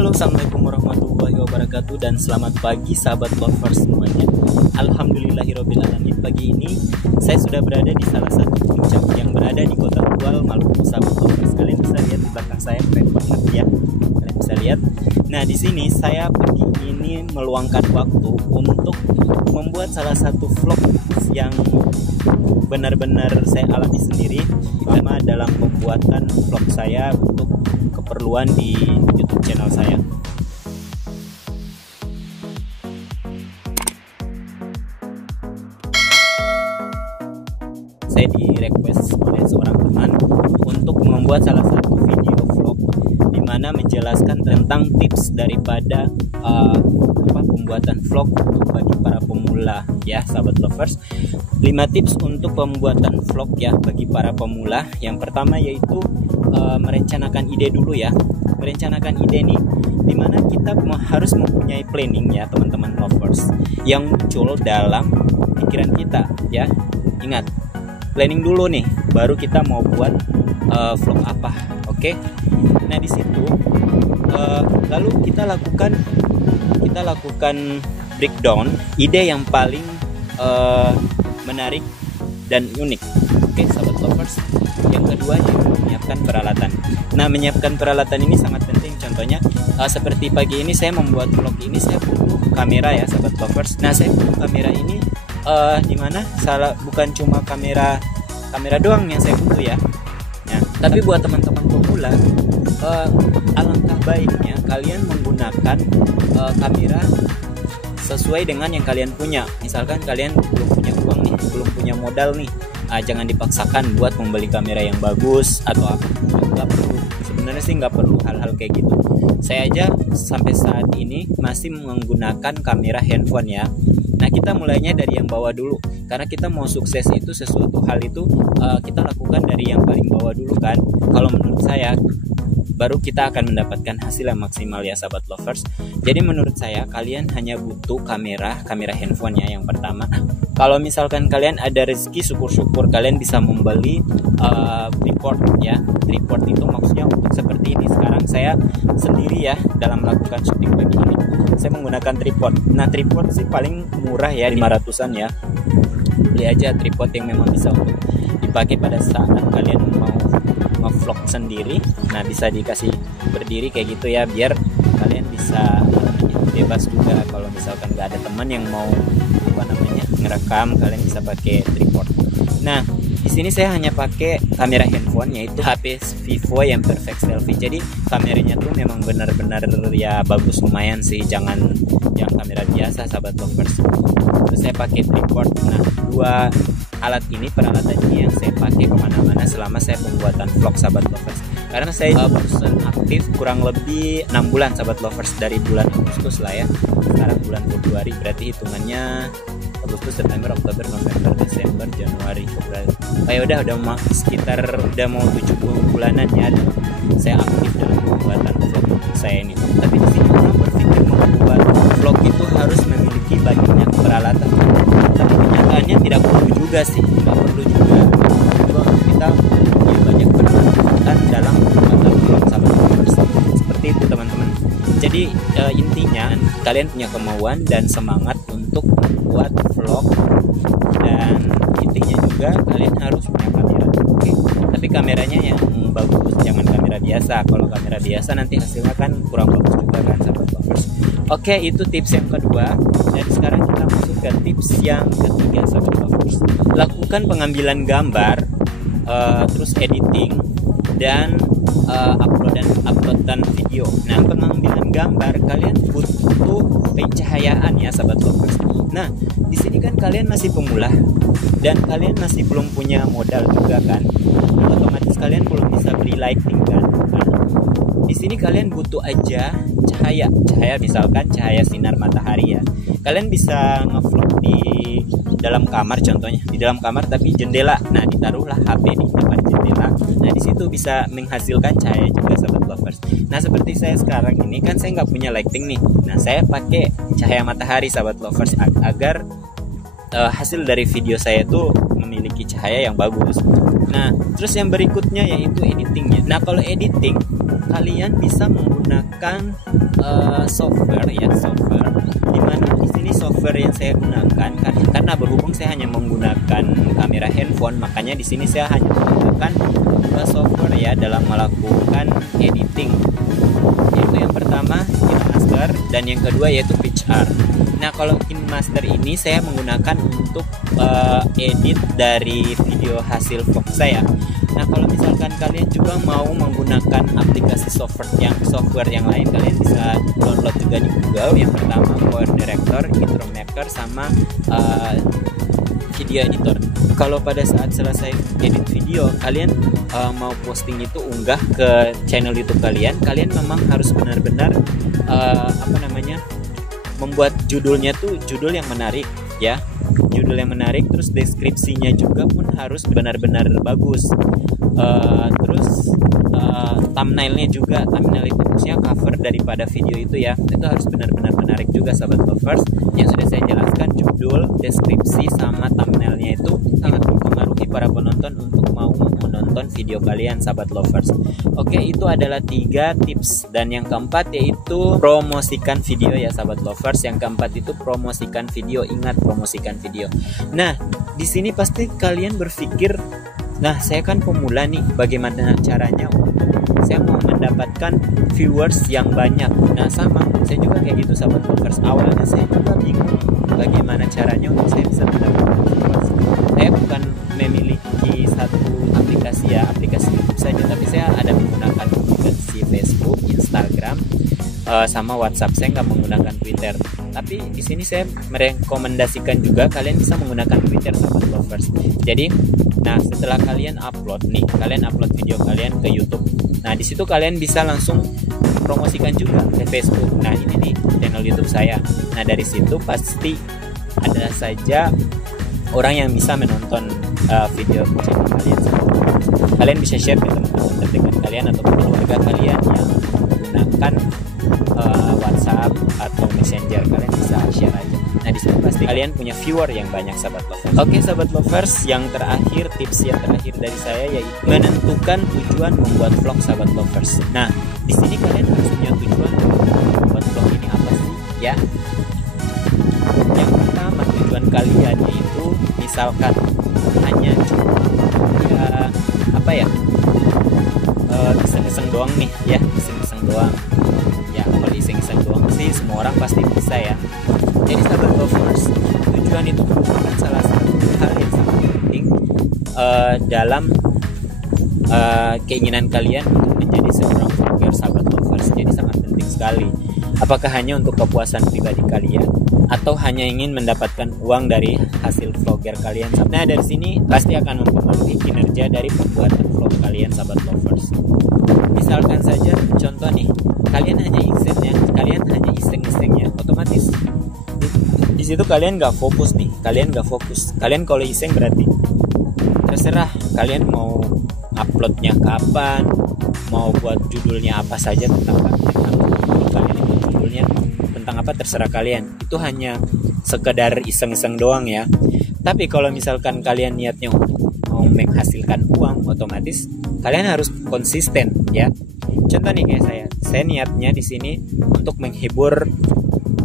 Halo, assalamualaikum warahmatullahi wabarakatuh, dan selamat pagi sahabat lovers semuanya. Alhamdulillahirobbilalamin. Pagi ini saya sudah berada di salah satu puncak yang berada di Kota Tual, Maluku, sahabat lovers. Kalian bisa lihat di belakang saya, keren banget ya. Kalian bisa lihat. Nah, di sini saya pagi ini meluangkan waktu untuk membuat salah satu vlog yang benar-benar saya alami sendiri, terutama dalam pembuatan vlog saya untuk keperluan di YouTube channel saya. Saya di request oleh seorang teman untuk membuat salah satu video vlog di mana menjelaskan tentang tips daripada pembuatan vlog bagi para pemula ya, sahabat lovers. 5 tips untuk pembuatan vlog ya bagi para pemula. Yang pertama yaitu merencanakan ide dulu ya. Merencanakan ide nih, dimana kita harus mempunyai planning ya teman-teman lovers, yang muncul dalam pikiran kita ya. Ingat, planning dulu nih, baru kita mau buat vlog apa. Oke. Nah, di situ lalu kita lakukan breakdown ide yang paling menarik dan unik. Oke, sahabat lovers. Yang kedua yaitu menyiapkan peralatan. Nah, menyiapkan peralatan ini sangat penting. Contohnya seperti pagi ini saya membuat vlog ini, saya butuh kamera ya, sahabat lovers. Nah, saya butuh kamera ini dimana bukan cuma kamera doang yang saya butuh ya. Nah, tapi buat teman-teman pemula, alangkah baiknya kalian menggunakan kamera sesuai dengan yang kalian punya. Misalkan kalian belum punya uang nih, belum punya modal nih, jangan dipaksakan buat membeli kamera yang bagus atau apa. Nggak perlu. Sebenarnya sih nggak perlu hal-hal kayak gitu. Saya aja sampai saat ini masih menggunakan kamera handphone ya. Nah, kita mulainya dari yang bawah dulu, karena kita mau sukses itu, sesuatu hal itu kita lakukan dari yang paling bawah dulu kan. Kalau menurut saya, baru kita akan mendapatkan hasil yang maksimal ya, sahabat lovers. Jadi menurut saya kalian hanya butuh kamera handphone ya yang pertama. Kalau misalkan kalian ada rezeki, syukur-syukur kalian bisa membeli tripod ya. Tripod itu maksudnya untuk seperti ini. Sekarang saya sendiri ya dalam melakukan syuting pagi ini, saya menggunakan tripod. Nah, tripod sih paling murah ya, 500-an ya. Beli aja tripod yang memang bisa untuk dipakai pada saat kalian mau nge-vlog sendiri. Nah, bisa dikasih berdiri kayak gitu ya, biar kalian bisa bebas juga. Kalau misalkan nggak ada teman yang mau ngerekam, kalian bisa pakai tripod. Nah, di sini saya hanya pakai kamera handphone, yaitu HP Vivo yang perfect selfie. Jadi kameranya tuh memang benar-benar ya bagus, lumayan sih, jangan yang kamera biasa, sahabat lovers. Terus saya pakai tripod. Nah, 2 alat ini, peralatan ini yang saya pakai kemana-mana selama saya pembuatan vlog, sahabat lovers. Karena saya barusan aktif kurang lebih 6 bulan, sahabat lovers, dari bulan Agustus lah ya. Sekarang bulan Februari, berarti hitungannya Agustus, September, Oktober, November, Desember, Januari, Februari. Udah sekitar mau 70 bulanan ya saya aktif dalam pembuatan vlog saya ini. Tapi di sini orang berpikir membuat vlog itu harus memiliki banyak peralatan. Tapi kenyataannya tidak perlu juga sih, tidak perlu juga. Juga kita punya banyak peralatan dalam pembuatan vlog, sahabat lovers. Seperti itu teman-teman. Jadi intinya kalian punya kemauan dan semangat untuk membuat vlog, dan intinya juga kalian harus punya kamera. Oke. Tapi kameranya yang bagus, jangan kamera biasa. Kalau kamera biasa nanti hasilnya kan kurang bagus juga kan, sahabat lovers. Oke, itu tips yang kedua. Dan sekarang kita masuk ke tips yang ketiga, sahabat lovers. Lakukan pengambilan gambar, terus editing, dan uploadan video. Nah, pengambilan gambar kalian butuh pencahayaan ya, sahabat lovers. Nah, di sini kan kalian masih pemula dan kalian masih belum punya modal juga kan. Otomatis kalian belum bisa beli lighting kan. Nah, di sini kalian butuh aja cahaya misalkan cahaya sinar matahari ya. Kalian bisa ngevlog di dalam kamar, contohnya di dalam kamar tapi jendela. Nah, ditaruhlah HP di depan jendela. Nah, di situ bisa menghasilkan cahaya juga, sahabat lovers. Nah, seperti saya sekarang ini kan saya nggak punya lighting nih. Nah, saya pakai cahaya matahari, sahabat lovers, agar hasil dari video saya itu memiliki cahaya yang bagus. Nah, terus yang berikutnya yaitu editingnya. Nah, kalau editing kalian bisa menggunakan software dimana di sini software yang saya gunakan karena berhubung saya hanya menggunakan kamera handphone, makanya di sini saya hanya menggunakan dua software ya dalam melakukan editing, yaitu yang pertama KineMaster dan yang kedua yaitu PitchArt. Nah, kalau KineMaster ini saya menggunakan untuk edit dari video hasil vlog saya. Nah, kalau misalkan kalian juga mau menggunakan aplikasi software yang lain, kalian bisa download juga di Google. Yang pertama Power Director, Intro Maker, sama Video Editor. Kalau pada saat selesai edit video, kalian mau posting itu unggah ke channel YouTube kalian memang harus benar-benar membuat judulnya tuh judul yang menarik ya. Judul yang menarik, terus deskripsinya juga pun harus benar-benar bagus. Thumbnailnya juga, thumbnail itu maksudnya cover daripada video itu ya, itu harus benar-benar menarik juga sahabat lovers. Yang sudah saya jelaskan, judul, deskripsi, sama thumbnailnya itu sangat mempengaruhi para penonton untuk mau menonton video kalian sahabat lovers. Oke, itu adalah 3 tips. Dan yang keempat yaitu promosikan video ya sahabat lovers. Yang keempat itu promosikan video. Ingat, promosikan video. Nah, di sini pasti kalian berpikir, nah saya kan pemula nih, bagaimana caranya untuk saya mau mendapatkan viewers yang banyak. Nah, sama saya juga kayak gitu sahabat lovers. Awalnya saya juga bingung bagaimana caranya untuk saya bisa mendapatkan viewers. Saya bukan memiliki satu aplikasi YouTube saja, tapi saya ada menggunakan aplikasi Facebook, Instagram, sama WhatsApp. Saya nggak menggunakan Twitter. Tapi di sini saya merekomendasikan juga kalian bisa menggunakan Twitter sahabat lovers. Jadi, nah setelah kalian upload video kalian ke YouTube. Nah, di situ kalian bisa langsung promosikan juga ke Facebook. Nah, ini nih channel YouTube saya. Nah, dari situ pasti ada saja orang yang bisa menonton video channel kalian. Kalian bisa share ke teman-teman terdekat kalian atau keluarga kalian yang menggunakan WhatsApp atau Messenger, kalian bisa share aja. Nah, di sini pasti kalian punya viewer yang banyak sahabat lovers. Oke sahabat lovers, yang terakhir, tips yang terakhir dari saya yaitu menentukan tujuan membuat vlog sahabat lovers. Nah, di sini kalian harus punya tujuan membuat vlog ini apa sih ya. Yang pertama, tujuan kalian itu misalkan hanya iseng-iseng doang nih ya, iseng-iseng doang. Ya, kalau iseng-iseng doang sih semua orang pasti bisa ya. Jadi sahabat lovers, tujuan itu merupakan salah satu hal yang sangat penting dalam keinginan kalian untuk menjadi seorang vlogger sahabat lovers. Jadi sangat penting sekali. Apakah hanya untuk kepuasan pribadi kalian atau hanya ingin mendapatkan uang dari hasil vlogger kalian? Nah, dari sini pasti akan mempengaruhi kinerja dari pembuatan vlog kalian sahabat lovers. Misalkan saja contoh nih, kalian hanya iseng-isengnya, otomatis di situ kalian nggak fokus nih. Kalian kalau iseng berarti terserah kalian mau uploadnya kapan, mau buat judulnya apa saja tentang kalian itu judulnya tentang apa terserah kalian. Itu hanya sekedar iseng-iseng doang ya. Tapi kalau misalkan kalian niatnya untuk mau menghasilkan uang, otomatis kalian harus konsisten ya. Contoh nih kayak saya niatnya di sini untuk menghibur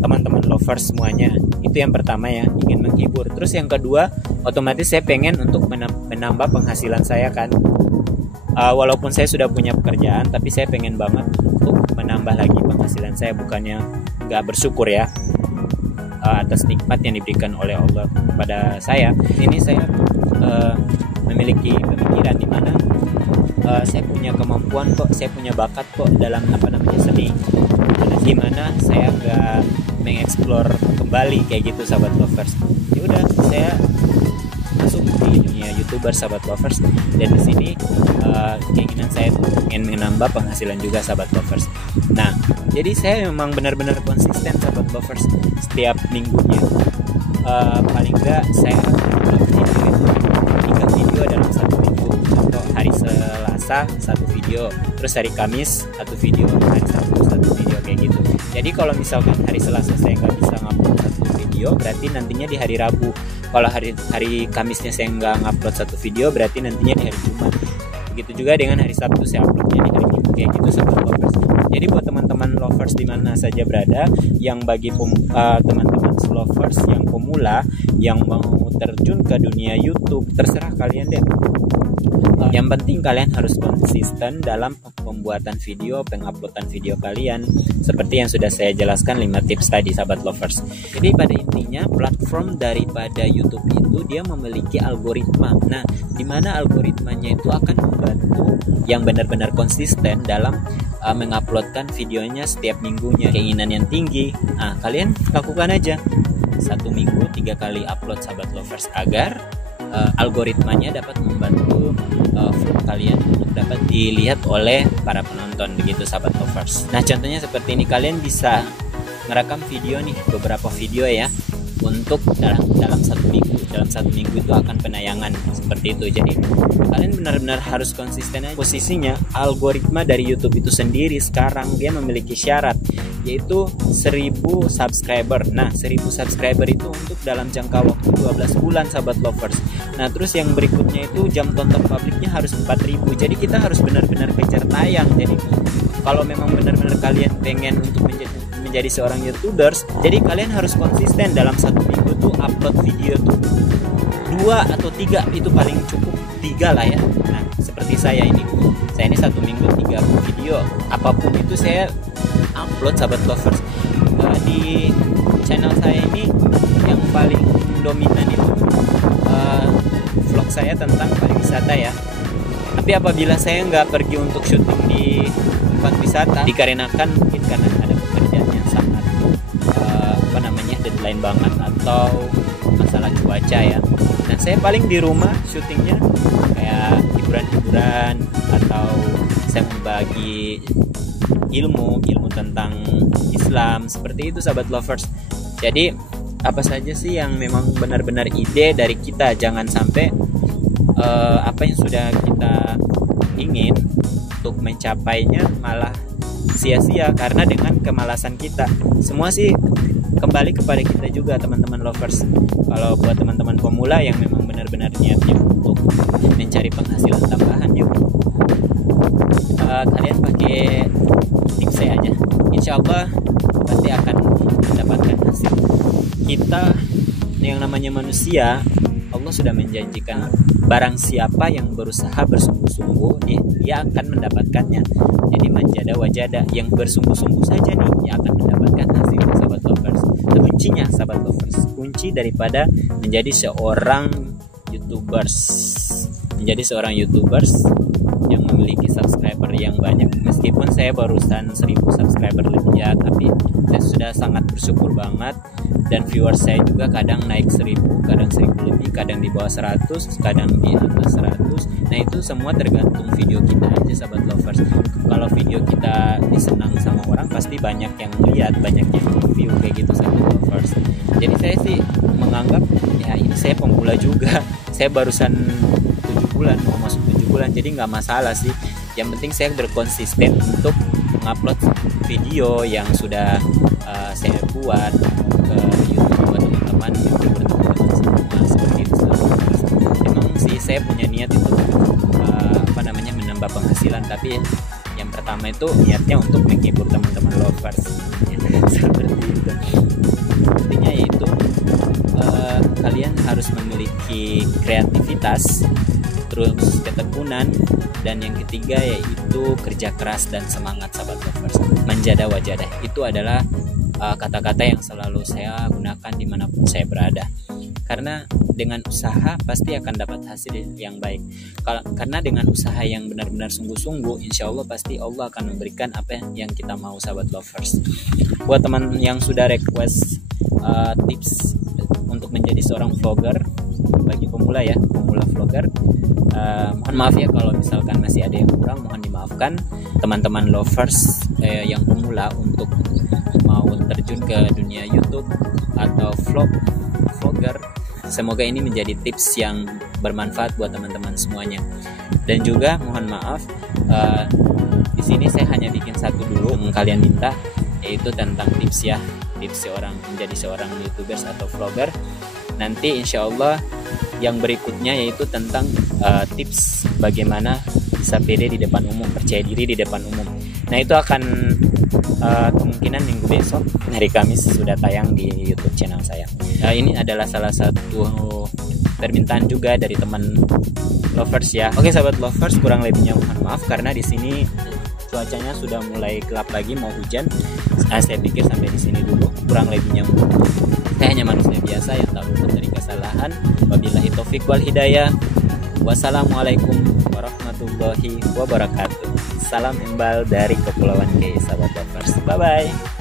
teman-teman lovers semuanya. Itu yang pertama ya, ingin menghibur. Terus yang kedua, otomatis saya pengen untuk menambah penghasilan saya kan. Walaupun saya sudah punya pekerjaan, tapi saya pengen banget untuk menambah lagi penghasilan saya. Bukannya nggak bersyukur ya atas nikmat yang diberikan oleh Allah kepada saya. Ini saya memiliki pemikiran di mana saya punya kemampuan kok, saya punya bakat kok dalam seni. Gimana saya nggak mengeksplor kembali kayak gitu sahabat lovers. Ya udah, saya masuk di dunia YouTuber sahabat lovers, dan di sini keinginan saya tuh ingin menambah penghasilan juga sahabat lovers. Nah, jadi saya memang benar-benar konsisten sahabat lovers. Setiap minggunya paling enggak saya upload video itu 3 video dalam satu minggu. Contoh hari Selasa 1 video, terus hari Kamis 1 video, hari Sabtu 1 video kayak gitu. Jadi kalau misalkan hari Selasa saya nggak bisa ngupload 1 video, berarti nantinya di hari Rabu Kalau hari Kamisnya saya nggak ngupload satu video, berarti nantinya di hari Jumat. Begitu juga dengan hari Sabtu saya uploadnya di hari Minggu, kayak gitu sahabat lovers. Jadi buat teman-teman lovers di mana saja berada, yang bagi teman-teman lovers yang pemula yang mau terjun ke dunia YouTube, terserah kalian deh. Yang penting kalian harus konsisten dalam pembuatan video, penguploadan video kalian, seperti yang sudah saya jelaskan 5 tips tadi sahabat lovers. Jadi pada intinya platform daripada YouTube itu dia memiliki algoritma. Nah, di mana algoritmanya itu akan membantu yang benar-benar konsisten dalam menguploadkan videonya setiap minggunya. Keinginan yang tinggi, nah kalian lakukan aja 1 minggu 3 kali upload sahabat lovers, agar algoritmanya dapat membantu vlog kalian untuk dapat dilihat oleh para penonton, begitu sahabat lovers. Nah contohnya seperti ini, kalian bisa merekam video nih, beberapa video ya, untuk dalam 1 minggu. Dalam 1 minggu itu akan penayangan seperti itu. Jadi kalian benar-benar harus konsisten aja. Posisinya algoritma dari YouTube itu sendiri sekarang dia memiliki syarat, yaitu 1000 subscriber. Nah 1000 subscriber itu untuk dalam jangka waktu 12 bulan sahabat lovers. Nah terus yang berikutnya itu jam tonton publiknya harus 4000. Jadi kita harus benar-benar kejar tayang. Jadi kalau memang benar-benar kalian pengen untuk menjadi seorang YouTubers, jadi kalian harus konsisten dalam 1 minggu tuh upload video tuh 2 atau 3, itu paling cukup 3 lah ya. Nah seperti saya ini 1 minggu 3 video, apapun itu saya upload sahabat lovers. Di channel saya ini yang paling dominan itu vlog saya tentang pariwisata ya. Tapi apabila saya nggak pergi untuk syuting di tempat wisata, dikarenakan mungkin karena ada pekerjaan yang sangat deadline banget atau masalah cuaca ya. Nah saya paling di rumah syutingnya kayak hiburan-hiburan, atau saya membagi ilmu tentang Islam, seperti itu sahabat lovers. Jadi apa saja sih yang memang benar-benar ide dari kita, jangan sampai apa yang sudah kita ingin untuk mencapainya malah sia-sia karena dengan kemalasan kita. Semua sih kembali kepada kita juga teman-teman lovers. Kalau buat teman-teman pemula yang memang benar-benar niatnya untuk mencari penghasilan tambahan, yuk kalian pakai tips saya aja, insya Allah pasti akan mendapatkan hasil. Kita yang namanya manusia, Allah sudah menjanjikan barang siapa yang berusaha bersungguh-sungguh dia akan mendapatkannya. Jadi manjada wajada, yang bersungguh-sungguh saja nih dia akan mendapatkan hasil sahabat lovers. Kuncinya sahabat lovers, kunci daripada menjadi seorang YouTubers yang memiliki subscriber yang banyak. Meskipun saya barusan 1000 subscriber lebih ya, tapi saya sudah sangat bersyukur banget. Dan viewers saya juga kadang naik 1000, kadang 1000 lebih, kadang di bawah 100, kadang di atas 100. Nah itu semua tergantung video kita aja sahabat lovers. Kalau video kita disenang sama orang, pasti banyak yang lihat, banyak yang view, kayak gitu sahabat lovers. Jadi saya sih menganggap ya ini saya pemula juga, saya barusan 7 bulan, mau masuk 7 bulan, jadi nggak masalah sih. Yang penting saya berkonsisten untuk mengupload video yang sudah saya buat ke YouTube buat teman-teman semua, seperti itu. Emang sih saya punya niat itu menambah penghasilan, tapi yang pertama itu niatnya untuk menghibur teman-teman lovers seperti itu. Intinya yaitu kalian harus memiliki kreativitas, terus ketekunan, dan yang ketiga yaitu kerja keras dan semangat sahabat lovers. Manjada wajadah itu adalah kata-kata yang selalu saya gunakan dimanapun saya berada, karena dengan usaha pasti akan dapat hasil yang baik. Karena dengan usaha yang benar-benar sungguh-sungguh, insya Allah pasti Allah akan memberikan apa yang kita mau sahabat lovers. Buat teman yang sudah request tips untuk menjadi seorang vlogger bagi pemula ya, pemula vlogger, mohon maaf ya kalau misalkan masih ada yang kurang, mohon dimaafkan teman-teman lovers yang pemula untuk mau terjun ke dunia YouTube atau vlogger. Semoga ini menjadi tips yang bermanfaat buat teman-teman semuanya. Dan juga mohon maaf, di sini saya hanya bikin satu dulu yang kalian minta, yaitu tentang tips ya, tips menjadi seorang YouTubers atau vlogger. Nanti insya Allah yang berikutnya yaitu tentang tips bagaimana bisa pede di depan umum, percaya diri di depan umum. Nah itu akan kemungkinan minggu besok, hari Kamis, sudah tayang di YouTube channel saya. Ini adalah salah satu permintaan juga dari teman lovers ya. Oke sahabat lovers, kurang lebihnya mohon maaf karena di sini cuacanya sudah mulai gelap lagi, mau hujan. Saya pikir sampai di sini dulu, kurang lebihnya saya hanya manusia biasa yang tak luput dari kesalahan. Wabillahi taufik wal hidayah. Wassalamualaikum warahmatullahi wabarakatuh. Salam embal dari Kepulauan K, sahabat lovers. Bye bye.